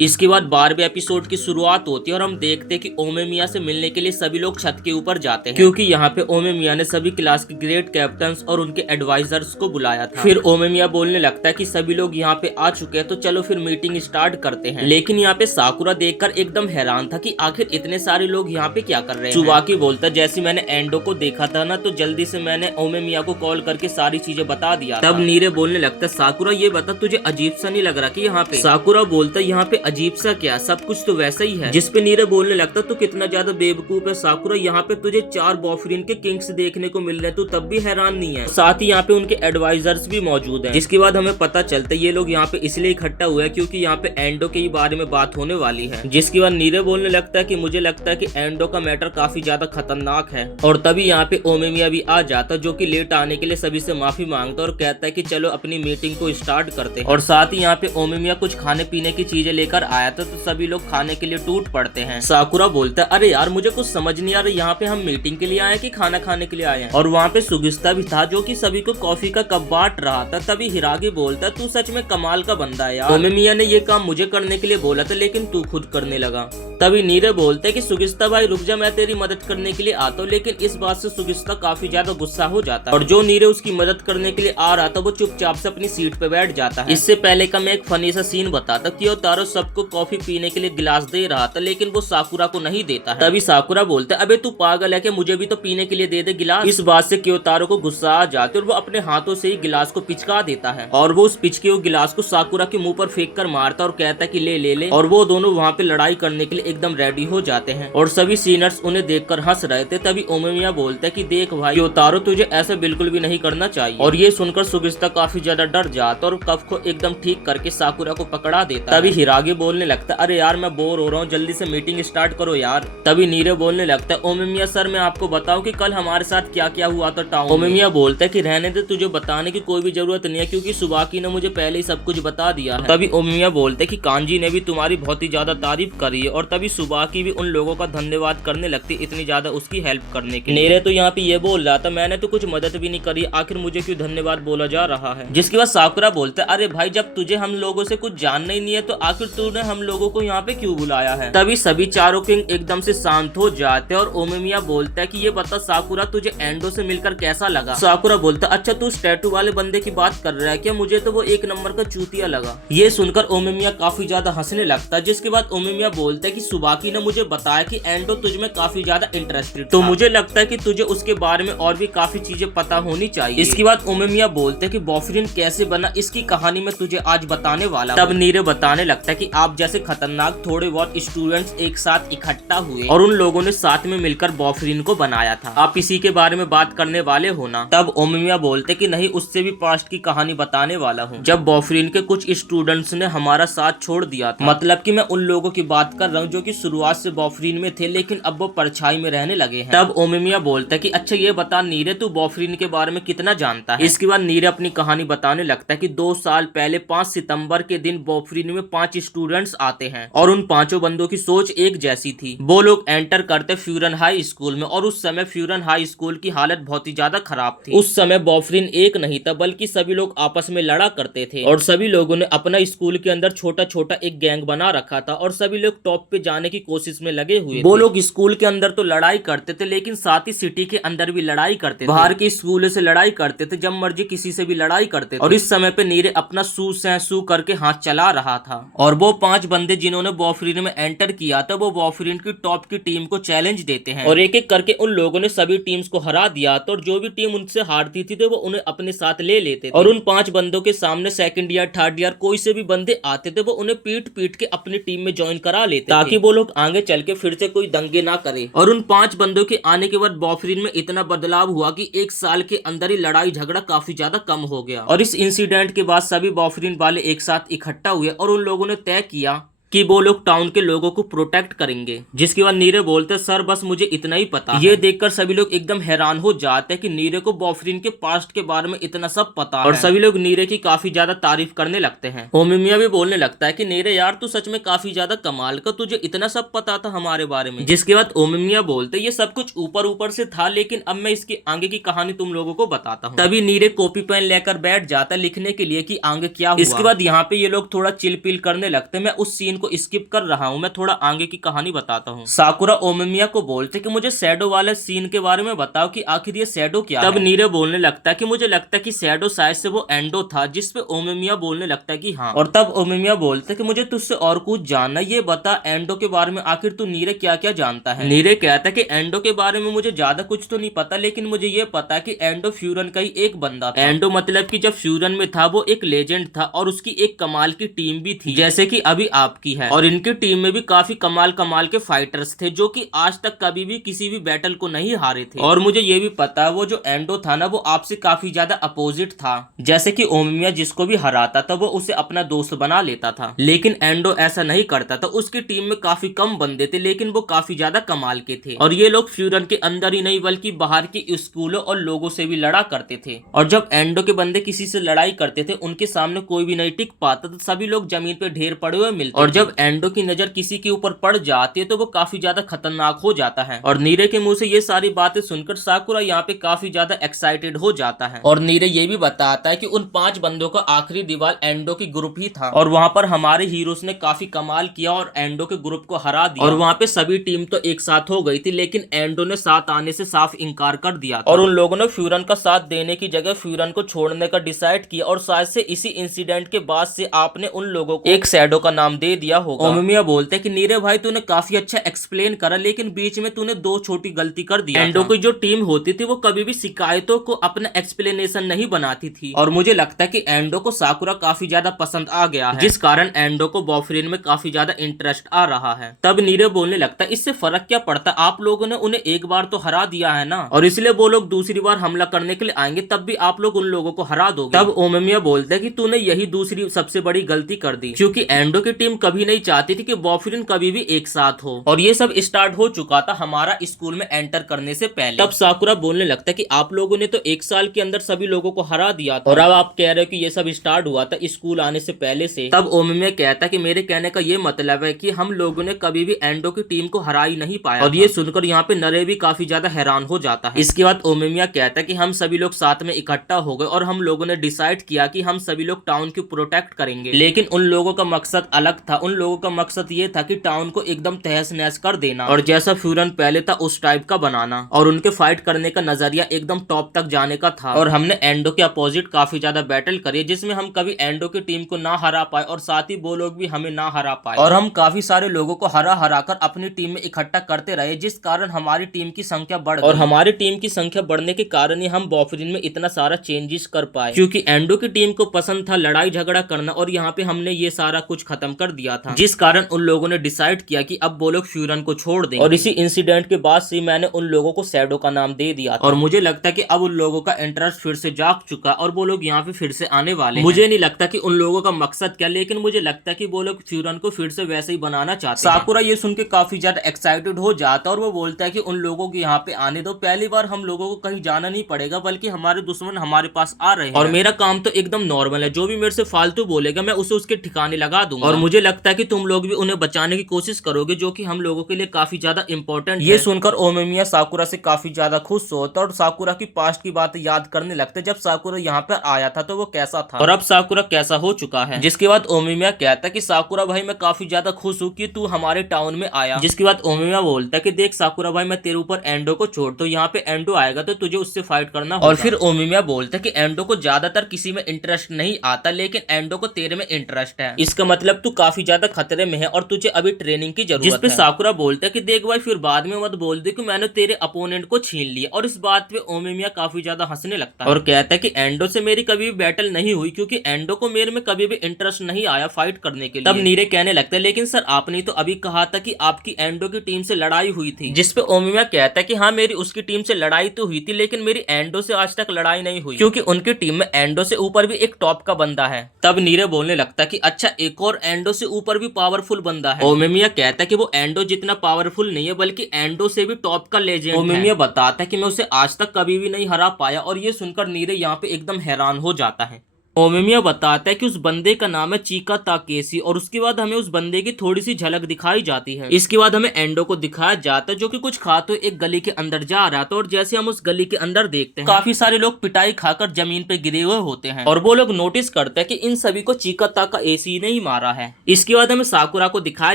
इसके बाद 12वें एपिसोड की शुरुआत होती है और हम देखते हैं कि ओमे मिया से मिलने के लिए सभी लोग छत के ऊपर जाते हैं, क्योंकि यहाँ पे ओमे मिया ने सभी क्लास के ग्रेड कैप्टन्स और उनके एडवाइजर्स को बुलाया था। फिर ओमे मिया बोलने लगता है कि सभी लोग यहाँ पे आ चुके हैं तो चलो फिर मीटिंग स्टार्ट करते हैं। लेकिन यहाँ पे साकुरा देखकर एकदम हैरान था कि आखिर इतने सारे लोग यहाँ पे क्या कर रहे हैं। त्सुबाकी बोलता जैसे मैंने एंडो को देखा था ना तो जल्दी से मैंने ओमे मिया को कॉल करके सारी चीजें बता दिया। तब नीरे बोलने लगता साकुरा ये बता तुझे अजीब सा नहीं लग रहा कि यहाँ पे। साकुरा बोलता यहाँ पे अजीब सा क्या, सब कुछ तो वैसा ही है। जिस पे नीरे बोलने लगता तू कितना ज्यादा बेवकूफ है साकुरा, यहाँ पे तुझे 4 बॉयफ्रेंड के किंग्स देखने को मिल रहे हैं, तू तब भी हैरान नहीं है। साथ ही यहाँ पे उनके एडवाइजर्स भी मौजूद हैं। जिसके बाद हमें पता चलता है ये लोग यहाँ पे इसलिए इकट्ठा हुए हैं क्योंकि यहाँ पे एंडो के बारे में बात होने वाली है। जिसके बाद नीरे बोलने लगता है कि मुझे लगता है कि एंडो का मैटर काफी ज्यादा खतरनाक है। और तभी यहाँ पे ओमे मिया भी आ जाता जो कि लेट आने के लिए सभी से माफी मांगता और कहता है कि चलो अपनी मीटिंग को स्टार्ट करते हैं। और साथ ही यहाँ पे ओमे मिया कुछ खाने पीने की चीजें लेकर आया था तो सभी लोग खाने के लिए टूट पड़ते हैं। साकुरा बोलता है अरे यार मुझे कुछ समझ नहीं आ रहा यहाँ पे हम मीटिंग के लिए आए कि खाना खाने के लिए आए हैं। और वहाँ पे सुगिस्ता भी था जो कि सभी को कॉफी का कप बांट रहा था। तभी हिरागी बोलता तू सच में कमाल का बंदा है यार, ओमे मिया ने ये काम मुझे करने के लिए बोला था लेकिन तू खुद करने लगा। तभी नीरे बोलते कि सुगिस्ता भाई रुक जा, मैं तेरी मदद करने के लिए आता हूँ। लेकिन इस बात से सुगिस्ता काफी ज्यादा गुस्सा हो जाता है और जो नीरे उसकी मदद करने के लिए आ रहा था वो चुपचाप से अपनी सीट पे बैठ जाता है। इससे पहले का मैं एक फनी सा सीन बताता कि तारो सबको कॉफी पीने के लिए गिलास दे रहा था लेकिन वो साकुरा को नहीं देता है। तभी साकुरा बोलता है अबे तू पागल है कि मुझे भी तो पीने के लिए दे दे गिलास। इस बात से क्योतारो को गुस्सा आ जाते और वो अपने हाथों से ही गिलास को पिचका देता है और वो उस पिचके हुए गिलास को साकुरा के मुंह पर फेंक कर मारता और कहता है कि ले ले ले। और वो दोनों वहाँ पे लड़ाई करने के लिए एकदम रेडी हो जाते हैं और सभी सीनियर्स उन्हें देखकर हंस रहे थे। तभी ओमे मिया बोलता है कि देख भाई क्योतारो तुझे ऐसा बिल्कुल भी नहीं करना चाहिए। और ये सुनकर सुगिस्ता काफी ज्यादा डर जाता और कफ को एकदम ठीक करके साकुरा को पकड़ा देता। तभी हिरागी बोलने लगता अरे यार मैं बोर हो रहा हूँ, जल्दी से मीटिंग स्टार्ट करो यार। तभी नीरे बोलने लगता है ओमे मिया सर मैं आपको बताऊं कि कल हमारे साथ क्या क्या हुआ था टाउन में। ओमे मिया बोलता है कि रहने दे, तुझे बताने की कोई भी जरूरत नहीं है क्योंकि सुबाकी ने मुझे पहले ही सब कुछ बता दिया है। तभी ओमे मिया बोलते हैं कि कांजी ने भी तुम्हारी बहुत ही ज्यादा तारीफ करी है। और तभी सुबाकी भी उन लोगों का धन्यवाद करने लगती इतनी ज्यादा उसकी हेल्प करने के लिए। नीरे तो यहाँ पे ये बोल रहा था मैंने तो कुछ मदद भी नहीं करी, आखिर मुझे क्यों धन्यवाद बोला जा रहा है। जिसके बाद साकुरा बोलता है अरे भाई जब तुझे हम लोगों से कुछ जानना ही नहीं है तो आखिर तूने हम लोगों को यहाँ पे क्यों बुलाया है। तभी सभी चारों किंग एकदम से शांत हो जाते हैं और ओमे मिया बोलता है कि ये बता साकुरा तुझे एंडो से मिलकर कैसा लगा। साकुरा बोलता अच्छा तू स्टैटू वाले बंदे की बात कर रहा है क्या, मुझे तो वो एक नंबर का चूतिया लगा। ये सुनकर ओमे मिया काफी ज्यादा हंसने लगता है। जिसके बाद ओमे मिया बोलता है कि सुबाकी ने मुझे बताया कि एंडो तुझ में काफी ज्यादा इंटरेस्टेड, तो मुझे लगता है कि तुझे उसके बारे में और भी काफी चीजें पता होनी चाहिए। इसके बाद ओमे मिया बोलते हैं कि बॉयफ्रेंड कैसे बना इसकी कहानी में तुझे आज बताने वाला। तब नीरे बताने लगता है कि आप जैसे खतरनाक थोड़े बहुत स्टूडेंट्स एक साथ इकट्ठा हुए और उन लोगों ने साथ में मिलकर बॉयफ्रेंड को बनाया था, आप इसी के बारे में बात करने वाले हो ना। तब ओमे मिया बोलते कि नहीं उससे भी पास्ट की कहानी बताने वाला हूँ जब बॉयफ्रेंड के कुछ स्टूडेंट्स ने हमारा साथ छोड़ दिया था। मतलब कि मैं उन लोगों की बात कर रहा हूँ जो कि शुरुआत से बॉयफ्रेंड में थे लेकिन अब वो परछाई में रहने लगे हैं। तब ओमे मिया बोलता है कि अच्छा ये बता नीरे तू बॉयफ्रेंड के बारे में कितना जानता है। इसके बाद नीरे अपनी कहानी बताने लगता है कि 2 साल पहले 5 सितंबर के दिन बॉयफ्रेंड में 5 स्टूडेंट्स आते हैं और उन 5 बंदों की सोच एक जैसी थी। वो लोग एंटर करते फ्यूरन हाई स्कूल में और उस समय फ्यूरन हाई स्कूल की हालत बहुत ही ज्यादा खराब थी। उस समय बॉयफ्रेंड एक नहीं था बल्कि सभी लोग आपस में लड़ा करते थे और सभी लोगों ने अपना स्कूल के अंदर छोटा छोटा एक गैंग बना रखा था और सभी लोग टॉप पे जाने की कोशिश में लगे हुए। वो लोग स्कूल के अंदर तो लड़ाई करते थे लेकिन साथ ही सिटी के अंदर भी लड़ाई करते थे, बाहर के स्कूलों से लड़ाई करते थे, जब मर्जी किसी से भी लड़ाई करते थे। और इस समय पे नीरे अपना सू करके हाथ चला रहा था और वो 5 बंदे जिन्होंने बॉयफ्रेंड में एंटर किया था वो बॉयफ्रेंड की टॉप की टीम को चैलेंज देते हैं और एक एक करके उन लोगों ने सभी टीम्स को हरा दिया था और जो भी टीम उनसे हारती थी तो वो उन्हें अपने साथ ले लेते थे। और उन 5 बंदों के सामने सेकंड ईयर थर्ड ईयर कोई से भी बंदे आते थे वो उन्हें पीट पीट के अपनी टीम में ज्वाइन करा लेते ताकि वो लोग आगे चल के फिर से कोई दंगे ना करे। और उन 5 बंदों के आने के बाद बॉयफ्रेंड में इतना बदलाव हुआ कि 1 साल के अंदर ही लड़ाई झगड़ा काफी ज्यादा कम हो गया। और इस इंसिडेंट के बाद सभी बॉयफ्रेंड वाले एक साथ इकट्ठा हुए और उन लोगों ने तय किया कि वो लोग टाउन के लोगों को प्रोटेक्ट करेंगे। जिसके बाद नीरे बोलते सर बस मुझे इतना ही पता। ये देखकर सभी लोग एकदम हैरान हो जाते हैं कि नीरे को बॉयफ्रेंड के पास्ट के बारे में इतना सब पता है और सभी लोग नीरे की काफी ज्यादा तारीफ करने लगते हैं। ओमे मिया भी बोलने लगता है कि नीरे यार तू सच में काफी ज्यादा कमाल का, तुझे इतना सब पता था हमारे बारे में। जिसके बाद ओमे मिया बोलते ये सब कुछ ऊपर ऊपर से था लेकिन अब मैं इसकी आगे की कहानी तुम लोगों को बताता हूँ। तभी नीरे कॉपी पेन लेकर बैठ जाता लिखने के लिए कि आगे क्या हुआ। इसके बाद यहाँ पे ये लोग थोड़ा चिल पिल करने लगते हैं। मैं उस सीन को स्किप कर रहा हूँ, मैं थोड़ा आगे की कहानी बताता हूँ। साकुरा ओमेमिया को बोलते कि मुझे शैडो वाले सीन के बारे में बताओ कि आखिर ये शैडो क्या है। तब नीरे बोलने लगता है कि मुझे लगता है कि शैडो शायद से वो एंडो था, जिसपे ओमेमिया बोलने लगता है कि हाँ। और तब ओमेमिया बोलते है कि मुझे तुझसे और कुछ जानना, ये बता एंडो के बारे में आखिर तू नीरे क्या क्या जानता है। नीरे कहता है कि एंडो के बारे में मुझे ज्यादा कुछ तो नहीं पता, लेकिन मुझे ये पता कि एंडो फ्यूरन का ही एक बंदा था। एंडो मतलब कि जब फ्यूरन में था वो एक लेजेंड था और उसकी एक कमाल की टीम भी थी, जैसे कि अभी आपकी है। और इनकी टीम में भी काफी कमाल कमाल के फाइटर्स थे जो कि आज तक कभी भी किसी भी बैटल को नहीं हारे थे। और मुझे ये भी पता है वो जो एंडो था ना वो आपसे काफी ज्यादा अपोजिट था, जैसे कि ओमेमिया जिसको भी हराता था वो उसे अपना दोस्त बना लेता था, लेकिन एंडो ऐसा नहीं करता था। उसकी टीम में काफी कम बंदे थे लेकिन वो काफी ज्यादा कमाल के थे। और ये लोग फ्यूरन के अंदर ही नहीं बल्कि बाहर के स्कूलों और लोगों से भी लड़ा करते थे। और जब एंडो के बंदे किसी से लड़ाई करते थे उनके सामने कोई भी नहीं टिक पाता तो सभी लोग जमीन पे ढेर पड़े हुए मिलते। और जब एंडो की नजर किसी के ऊपर पड़ जाती है तो वो काफी ज्यादा खतरनाक हो जाता है। और नीरे के मुंह से ये सारी बातें सुनकर साकुरा यहाँ पे काफी ज्यादा एक्साइटेड हो जाता है। और नीरे ये भी बताता है कि उन 5 बंदों का आखिरी दीवार एंडो की ग्रुप ही था और वहां पर हमारे हीरोज ने काफी कमाल किया और एंडो के ग्रुप को हरा दिया। और वहां पे सभी टीम तो एक साथ हो गई थी, लेकिन एंडो ने साथ आने से साफ इनकार कर दिया था। और उन लोगों ने फ्यूरन का साथ देने की जगह फ्यूरन को छोड़ने का डिसाइड किया। और शायद से इसी इंसिडेंट के बाद से आपने उन लोगों को एक शैडो का नाम दे दिया होगा। ओमेमिया बोलते कि नीरे भाई तूने काफी अच्छा एक्सप्लेन करा, लेकिन बीच में तूने 2 छोटी गलती कर दी। एंडो की जो टीम होती थी वो कभी भी शिकायतों को अपना एक्सप्लेनेशन नहीं बनाती थी। और मुझे लगता है कि एंडो को साकुरा काफी ज्यादा पसंद आ गया है, जिस कारण एंडो को बॉयफ्रेंड में काफी ज्यादा इंटरेस्ट आ रहा है। तब नीरे बोलने लगता है इससे फर्क क्या पड़ता, आप लोगों ने उन्हें एक बार तो हरा दिया है ना, और इसलिए वो लोग दूसरी बार हमला करने के लिए आएंगे तब भी आप लोग उन लोगों को हरा दोगे। तब ओमेमिया बोलते हैं कि तूने यही दूसरी सबसे बड़ी गलती कर दी, क्योंकि एंडो की टीम कभी नहीं चाहती थी कि बॉयफ्रेंड कभी भी एक साथ हो। और ये सब स्टार्ट हो चुका था हमारा स्कूल में एंटर करने से पहले। तब साकुरा बोलने लगता है कि आप लोगों ने तो 1 साल के अंदर सभी लोगों को हरा दिया था और अब आप कह रहे हो कि ये सब स्टार्ट हुआ था स्कूल आने से पहले से। तब ओमेमिया कहता है कि मेरे कहने का ये मतलब है कि हम लोगों ने कभी भी एंडो की टीम को हरा ही नहीं पाया। और ये सुनकर यहाँ पे नरे भी काफी ज्यादा हैरान हो जाता है। इसके बाद ओमेमिया कहता है कि हम सभी लोग साथ में इकट्ठा हो गए और हम लोगों ने डिसाइड किया कि हम सभी लोग टाउन को प्रोटेक्ट करेंगे, लेकिन उन लोगों का मकसद अलग था। उन लोगों का मकसद ये था कि टाउन को एकदम तहस नहस कर देना और जैसा फ्यूरन पहले था उस टाइप का बनाना, और उनके फाइट करने का नजरिया एकदम टॉप तक जाने का था। और हमने एंडो के अपोजिट काफी ज्यादा बैटल करी जिसमें हम कभी एंडो की टीम को ना हरा पाए और साथ ही वो लोग भी हमें ना हरा पाए। और हम काफी सारे लोगों को हरा हरा कर अपनी टीम में इकट्ठा करते रहे, जिस कारण हमारी टीम की संख्या बढ़ गई। और हमारी टीम की संख्या बढ़ने के कारण ही हम बॉयफ्रेंड में इतना सारा चेंजेस कर पाए, क्योंकि एंडो की टीम को पसंद था लड़ाई झगड़ा करना और यहाँ पे हमने ये सारा कुछ खत्म कर दिया था, जिस कारण उन लोगों ने डिसाइड किया कि अब वो लोग फ्यूरन को छोड़ देंगे। और इसी इंसिडेंट के बाद से मैंने उन लोगों को शैडो का नाम दे दिया था। और मुझे लगता है कि अब उन लोगों का इंटरेस्ट फिर से जाग चुका और वो लोग यहाँ पे फिर से आने वाले हैं। मुझे नहीं लगता कि उन लोगों का मकसद क्या, लेकिन मुझे लगता है कि वो लोग फ्यूरन को फिर से वैसे ही बनाना चाहते हैं। साकुरा ये सुन के काफी ज्यादा एक्साइटेड हो जाता है और वो बोलता है कि उन लोगों को यहाँ पे आने दो, पहली बार हम लोगों को कहीं जाना नहीं पड़ेगा बल्कि हमारे दुश्मन हमारे पास आ रहे हैं और मेरा काम तो एकदम नॉर्मल है, जो भी मेरे से फालतू बोलेगा मैं उसे उसके ठिकाने लगा दूंगा। और मुझे लगता है कि तुम लोग भी उन्हें बचाने की कोशिश करोगे, जो कि हम लोगों के लिए काफी ज्यादा इंपॉर्टेंट है। ये सुनकर ओमेमिया साकुरा से काफी ज्यादा खुश होता और साकुरा की पास्ट की बात याद करने लगते, जब साकुरा यहाँ पर आया था तो वो कैसा था और अब साकुरा कैसा हो चुका है। जिसके बाद ओमेमिया कहता है कि साकुरा भाई मैं काफी ज्यादा खुश हूँ कि तू हमारे टाउन में आया। जिसके बाद ओमेमिया बोलता है कि देख साकुरा भाई मैं तेरे ऊपर एंडो को छोड़ तो यहाँ पे एंडो आएगा तो तुझे उससे फाइट करना होगा। और फिर ओमेमिया बोलता है कि एंडो को ज्यादातर किसी में इंटरेस्ट नहीं आता, लेकिन एंडो को तेरे में इंटरेस्ट है, इसका मतलब तू काफी ज्यादा खतरे में है और तुझे अभी ट्रेनिंग की जरूरत है। जिसपे साकुरा बोलता है कि देख भाई फिर बाद में मत बोल दे कि मैंने तेरे अपोनेंट को छीन लिया। और इस बात पे ओमेमिया काफी ज्यादा हंसने लगता है और कहता है कि एंडो से मेरी कभी भी बैटल नहीं हुई, क्योंकि एंडो को मेरे में कभी भी इंटरेस्ट नहीं आया फाइट करने के लिए। तब नीरे कहने लगता है लेकिन सर आपने तो अभी कहा था कि आपकी एंडो की टीम से लड़ाई हुई थी। जिसपे ओमेमिया कहता है कि हाँ मेरी उसकी टीम से लड़ाई तो हुई थी, लेकिन मेरी एंडो से आज तक लड़ाई नहीं हुई, क्योंकि उनकी टीम में एंडो से ऊपर भी एक टॉप का बंदा है। तब नीरे बोलने लगता है कि अच्छा एक और एंडो से ऊपर भी पावरफुल बंदा है। ओमेमिया कहता है कि वो एंडो जितना पावरफुल नहीं है बल्कि एंडो से भी टॉप का लेजेंड है। ओमेमिया बताता है कि मैं उसे आज तक कभी भी नहीं हरा पाया और ये सुनकर नीरे यहाँ पे एकदम हैरान हो जाता है। ओमेमिया बताता है कि उस बंदे का नाम है चीका ताकेसी और उसके बाद हमें उस बंदे की थोड़ी सी झलक दिखाई जाती है। इसके बाद हमें एंडो को दिखाया जाता है जो कि कुछ खा तो एक गली के अंदर जा रहा था और जैसे हम उस गली के अंदर देखते हैं काफी सारे लोग पिटाई खाकर जमीन पे गिरे हुए होते हैं और वो लोग नोटिस करते हैं कि इन सभी को चीका ताकेसी ने ही मारा है। इसके बाद हमें साकुरा को दिखाया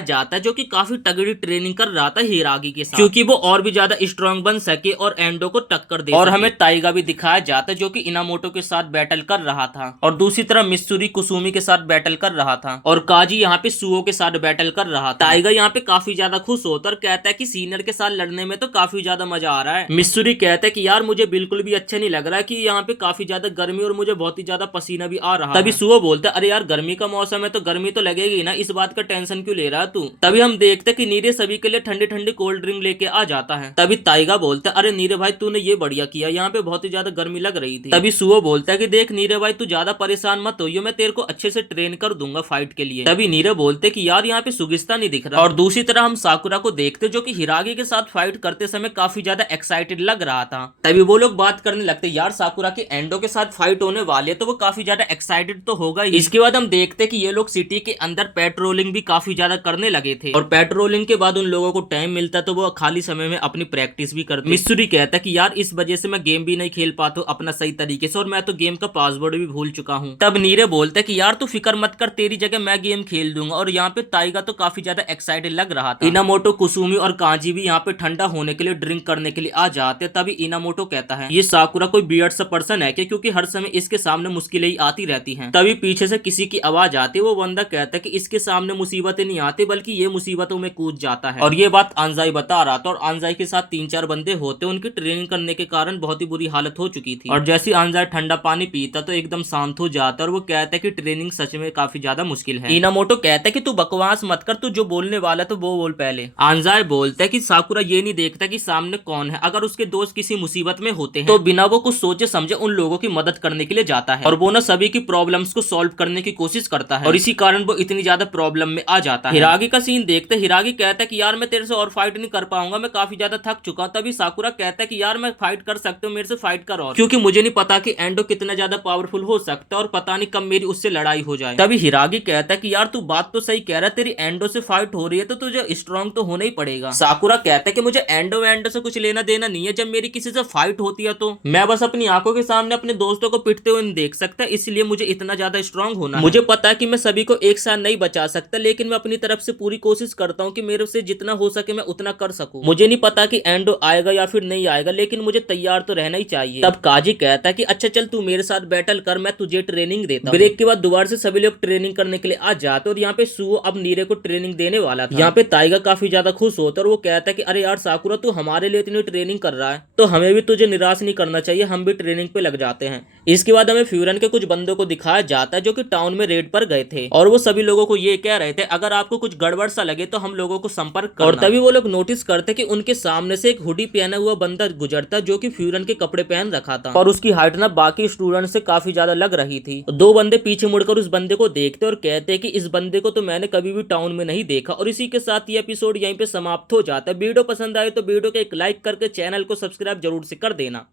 जाता है जो कि काफी तगड़ी ट्रेनिंग कर रहा था हिरागी के साथ क्योंकि वो और भी ज्यादा स्ट्रांग बन सके और एंडो को टक्कर दे। और हमें ताइगा भी दिखाया जाता है जो कि इनामोटो के साथ बैटल कर रहा था और दूसरी तरफ मित्सुरी कुसुमी के साथ बैटल कर रहा था और काजी यहाँ पे सुओ के साथ बैटल कर रहा था। ताइगा यहाँ पे काफी ज्यादा खुश होता और कहता है कि सीनियर के साथ लड़ने में तो काफी ज्यादा मजा आ रहा है। मित्सुरी कहता है कि यार मुझे बिल्कुल भी अच्छा नहीं लग रहा है कि यहाँ पे काफी ज्यादा गर्मी और मुझे बहुत ही ज्यादा पसीना भी आ रहा है। तभी सुओ बोलता है अरे यार गर्मी का मौसम है तो गर्मी तो लगेगी ना, इस बात का टेंशन क्यों ले रहा है तू। तभी हम देखते कि नीरे सभी के लिए ठंडी ठंडी कोल्ड ड्रिंक लेके आ जाता है। तभी ताइगा बोलता है अरे नीरे भाई तूने ये बढ़िया किया, यहाँ पे बहुत ही ज्यादा गर्मी लग रही थी। तभी सुओ बोलता है कि देख नीरे भाई तू ज्यादा परेशान मत होइयो, मैं तेरे को अच्छे से ट्रेन कर दूंगा फाइट के लिए। तभी नीरे बोलते कि यार यहाँ पे सुगिस्ता नहीं दिख रहा। और दूसरी तरह हम साकुरा को देखते जो कि हिरागी के साथ फाइट करते समय काफी ज्यादा एक्साइटेड लग रहा था। तभी वो लोग बात करने लगते यार साकुरा के एंडो के साथ फाइट होने वाली है तो वो काफी ज्यादा एक्साइटेड तो होगा ही। इसके बाद हम देखते कि ये लोग सिटी के अंदर पेट्रोलिंग भी काफी ज्यादा करने लगे थे और पेट्रोलिंग के बाद उन लोगों को टाइम मिलता तो वो खाली समय में अपनी प्रैक्टिस भी करते। मित्सुरी कहता कि यार इस वजह से मैं गेम भी नहीं खेल पाता अपना सही तरीके से और मैं तो गेम का पासवर्ड भी भूल चुका हूँ। तब नीरे बोलता कि यार तू फिक्र मत कर, तेरी जगह मैं गेम खेल दूंगा। और यहाँ पे ताइगा तो काफी ज्यादा एक्साइटेड लग रहा था। इनामोटो कुसुमी और कांजी भी यहाँ पे ठंडा होने के लिए ड्रिंक करने के लिए आ जाते। तभी इनामोटो कहता है ये साकुरा कोई बियर्ड सा पर्सन है क्या, क्योंकि हर समय इसके सामने मुश्किलें ही आती रहती हैं। तभी पीछे से किसी की आवाज आती है, वो बंदा कहता है कि इसके सामने मुसीबतें नहीं आती बल्कि ये मुसीबतों में कूद जाता है। और ये बात आंजाई बता रहा था और आंजाई के साथ 3-4 बंदे होते, उनकी ट्रेनिंग करने के कारण बहुत ही बुरी हालत हो चुकी थी। और जैसे आंजाई ठंडा पानी पीता तो एकदम शांत हो जाता और वो कहता है कि ट्रेनिंग सच में काफी ज्यादा मुश्किल है। इनामोटो कहता है कि तू बकवास मत कर, तू जो बोलने वाला तो वो बोल पहले। आंजाई बोलता है कि साकुरा ये नहीं देखता कि सामने कौन है, अगर उसके दोस्त किसी मुसीबत में होते हैं तो बिना वो कुछ सोचे समझे उन लोगों की मदद करने के लिए जाता है और वो ना सभी की प्रॉब्लम्स को सॉल्व करने की कोशिश करता है और इसी कारण वो इतनी ज्यादा प्रॉब्लम में आ जाता है। हिरागी का सीन देखते हिरागी कहता है कि यार मैं तेरे से और फाइट नहीं कर पाऊंगा, मैं काफी ज्यादा थक चुका। तभी साकुरा कहता है कि यार मैं फाइट कर सकता हूँ, मेरे से फाइट कर और, क्योंकि मुझे नहीं पता कि एंडो कितना ज्यादा पावरफुल हो सकता है और पता नहीं कब मेरी उससे लड़ाई हो जाए। तभी हिरागी कहता है कि यार तू बात तो सही कह रहा है, तेरी एंडो से फाइट हो रही है तो तुझे स्ट्रॉन्ग तो होना ही पड़ेगा। साकुरा कहता है कि मुझे एंडो से कुछ लेना देना नहीं है, जब मेरी किसी से फाइट होती है तो मैं बस अपनी आंखों के सामने अपने दोस्तों को पिटते हुए नहीं देख सकता, इसलिए मुझे इतना ज्यादा स्ट्रांग होना है। मुझे पता है कि मैं सभी को एक साथ नहीं बचा सकता, लेकिन मैं अपनी तरफ से पूरी कोशिश करता हूँ कि मेरे से जितना हो सके मैं उतना कर सकूं। मुझे नहीं पता कि एंडो आएगा या फिर नहीं आएगा, लेकिन मुझे तैयार तो रहना ही चाहिए। तब काजी कहता है कि अच्छा चल तू मेरे साथ बैटल कर, मैं तुझे ट्रेनिंग देता हूं। ब्रेक के बाद दोबारा से सभी लोग ट्रेनिंग करने के लिए आ जाते और यहाँ पे सुओ अब नीरे को ट्रेनिंग देने वाला था। यहाँ पे ताइगा काफी ज्यादा खुश होता और वो कहता है कि अरे यार साकुरा तू हमारे लिए इतनी ट्रेनिंग कर रहा है तो हमें भी तुझे निराश नहीं करना चाहिए, हम भी ट्रेनिंग पे लग जाते हैं। इसके बाद हमें फ्यूरन के कुछ बंदों को दिखाया जाता है जो कि टाउन में रेड पर गए थे और वो सभी लोगों को ये कह रहे थे अगर आपको कुछ गड़बड़ सा लगे तो हम लोगों को संपर्क करना। और तभी वो लोग नोटिस करते कि उनके सामने से एक हुडी पहना हुआ बंदा गुजरता जो कि फ्यूरन के कपड़े पहन रखा था और उसकी हाइट ना बाकी स्टूडेंट से काफी ज्यादा लग रही थी। 2 बंदे पीछे मुड़कर उस बंदे को देखते और कहते कि इस बंदे को तो मैंने कभी भी टाउन में नहीं देखा। और इसी के साथ ये एपिसोड यहीं पे समाप्त हो जाता है। वीडियो पसंद आए तो वीडियो को एक लाइक करके चैनल को सब्सक्राइब जरूर से कर देना।